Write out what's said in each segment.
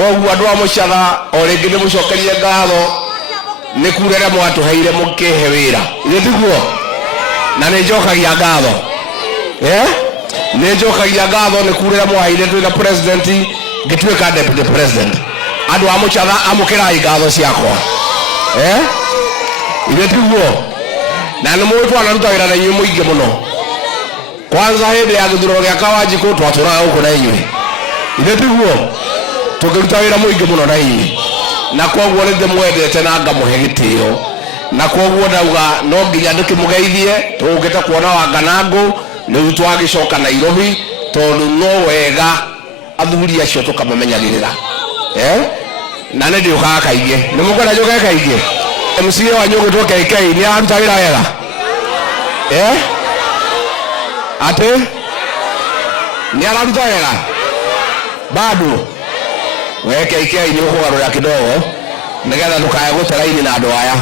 koguo andu a mucatha o ringi ni mucokerie ngatho ni kurere mwatuheire mukihe wira itiguo na ni njokagia ngatho ni njokagia ngatho ni kurere mwaheire twina president ngituika deputy president andu a mucatha amukirai ngatho ciakwa itiguo na ni mwitwana rutagira na inyuĩ muingi muno kwanza hindi ya githurano gia Kawanjiku twaturaga huko na inyuĩ itiguo tukiruta wira muingi muno na inyuĩ na koguo ni ndimwendete na ngamuhe gitio na koguo ndauga no nginya ndikimugeithie tugite kuona Wanganangu ni twagicoka Nairobi tondu no wega athuri acio tukamamenyagirira na ni ndiukaga kaingi ni mukwenda njuke kaingi MCA wa Nyũngũ KK ni aruta wira wega ate ni araruta wega bado we KK ni ukugarura kidogo nigetha ndukaye guteraini na andu aya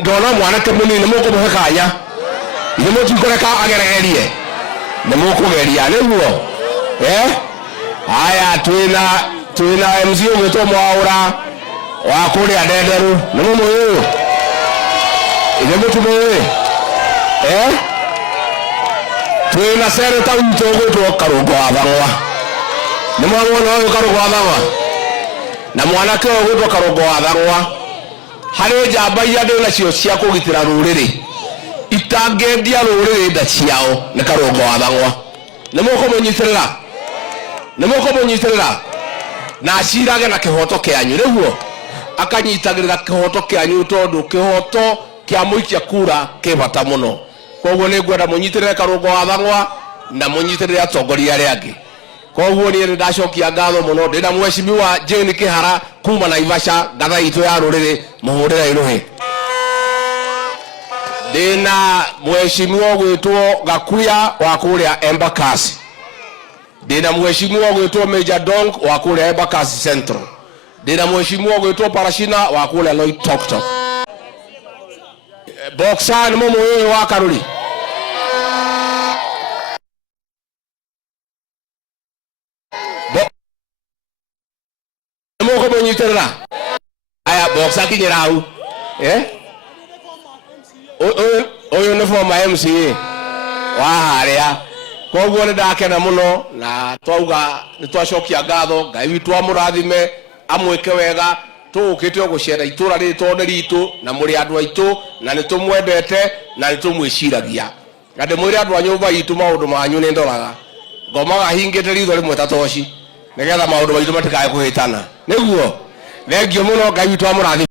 ndona mwanake munini mukumuhe kanya ni mutikũreka ageregerie ni mukugeria niguo aya twina MCA witwo Mwaura wa kuria Ndenderu ni mumuyu ni mutumuyu twina seneta witũ gwĩtwo Karũngũ wa Thang'wa ni mwamwona ũyũ Karũngũ wa Thang'wa na mwanake ũyũ gwĩtwo Karũngũ wa Thang'wa harĩ njamba iria ndĩ nacio cia kũgitĩra rũrĩrĩ itangĩendia rũrĩrĩ nda ciao nĩ Karũngũ wa Thang'wa nĩ mũkũmũnyitĩrĩra na acirage na kĩhoto kĩanyu nĩguo akanyitagĩrĩra kĩhoto kĩanyu tondũ kĩhoto kĩa mũikia kura kĩ bata mũno koguo nĩ ngwenda mũnyitĩrĩre Karũngũ wa Thang'wa na mũnyitĩrĩre atongoria arĩa angĩ koguo niĩ ndacokia ngatho mũno ndĩna mheshimiwa Jane Kĩhara kuma Naivasha ngatha itũ ya rũrĩrĩ mũhũrĩre irũhĩ ndĩna mheshimiwa gwĩtwo Gakuya wa kũrĩa Embakasi ndĩna mheshimiwa gwĩtwo Major Dong wa kũrĩa Embakasi Central ndĩna mheshimiwa gwĩtwo Parashina wa kũrĩa Loitoktok Boxer ni mũmũĩ wa Karuri Moko mũnyitĩrĩra aya Boxer kinyĩra hau ũyũ nĩ former MCA wa harĩa koguo nĩ ndakena mũno na twauga nĩ twacokia ngatho Ngai witũ amũrathime amwĩke wega tũũkĩte gũcera itũra rĩtũ ritũ na mũrĩ andũ aitũ na nĩ tũmwendete na nĩ tũmwĩciragia na ndĩmwĩre andũ a nyũmba itũ maũndũ manyu nĩ ndoraga ngomaga hingĩte ritho rĩmwe ta toci nigetha maũndũ maitũ matikae kũhĩtana nĩguo thengio mũno Ngai witũ amũrathime